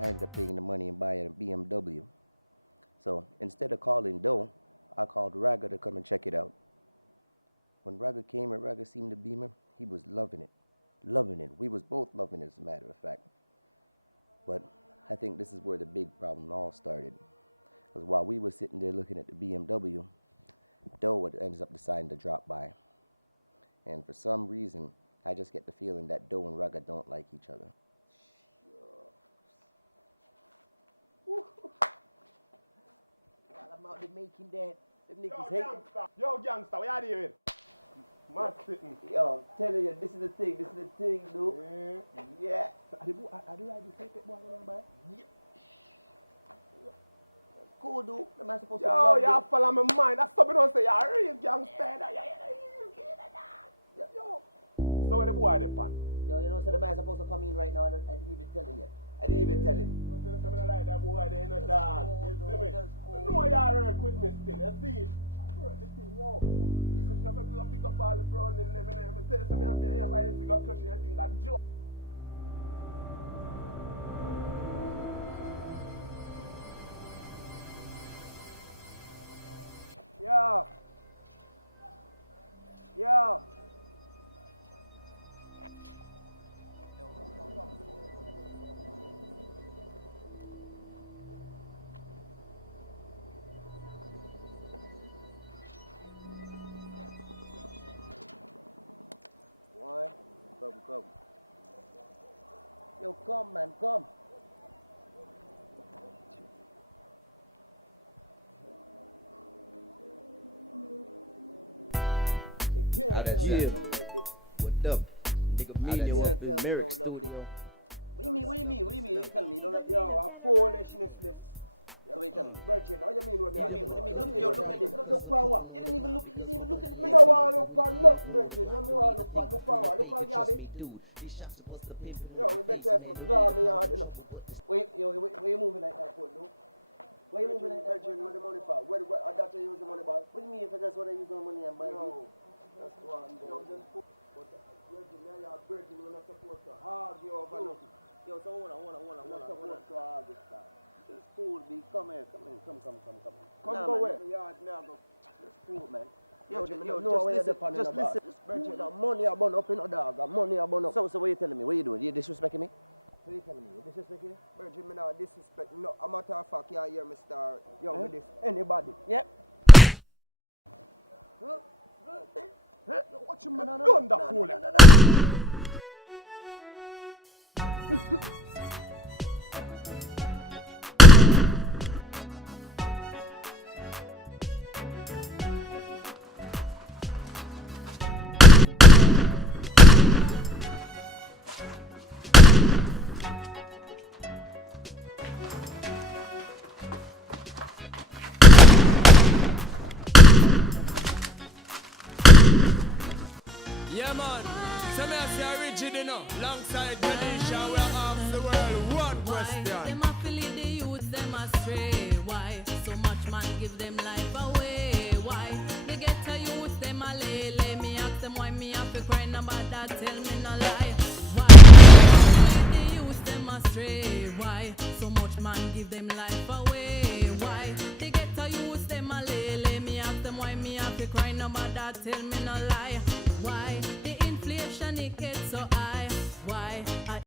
I ended up taking the money and buying a BMW. So instead of calling Doe, I called Raga to come and check it out. When Raga came and Raga seen the Beamer, he was loving it. Loving it. We was both loving it, as a matter of fact. But I think this is where the big problem all started. Because while we were sitting there looking at the BMW, Doe ends up deciding to drop by. And for some reason, I just get the feeling that Doe and Raga don't like each other. While I'm out there making that, them niggas hating. Yo, gangster, what you doing? Mad sitting. Yo, I'm telling you, this is the thing, dude. Yeah. I do like this that boy when I buy? Yeah. Cool, dude. The man supposed to Yo, love y'all it. follow my mind. That's something don't say you're a real gangster. Yo. So where the boy they pan? Yo, you know, so the man's supposed to come in right now. I didn't even tell him yet. I didn't even tell him. Don't tell something like that boy, they ain't a dance. You see me? Just You know y'all work with me still, you see it? Bro, this thing, yo. This is never gonna pick up all the brown and everything. I'm tell you something, I'm here by the cigar crushing, I think that joke. Yo. Yo. Boy, come. Yo, come, man, come. You can't How that tell me feel? you don't like this. What up? Nigga, me and You you can't up tell in me you Merrick, don't love stupid. this. What do you mean? What do you telling me you don't like this? Yo, a foolishness. So what you telling me? Virgin, how you mean what What do you mean? Look at this. Look for what? You didn't even look at the Me thing. no want to look for nothing, Virgin. What me want to look for? Look for what? Look for garbage. Yo, we better have my grab me yard, you know. Where you moving like that for, dude? Why you moving like that? Virgin, where the money for? Where that's you use the money by? What do you mean if that's what I use my money and buy? Yo, that's one. Yo, just put. Virgin, now you're virgin. We're not supposed to argue over nothing. Yo, so hold on. We're not supposed to argue, sir. It's cool, B. Come here. Come. Come Nah, go man. where? Yard, now go. It's cool, man. Virgin, Yo, no way just the pan in listen. the Just bag. listen. Virgin, the money I burn up in a dog. The money I burn up. So what are you telling me? What are you doing? You disrespecting me? What are you telling me? You disrespecting me? Virgin, me not disrespect. No, a matter of fact, you hear me start. Yo, with this. Anybody. Yep. Watch him, No. done that fool. Yeah, man. So me I say original, alongside Ganesha, we are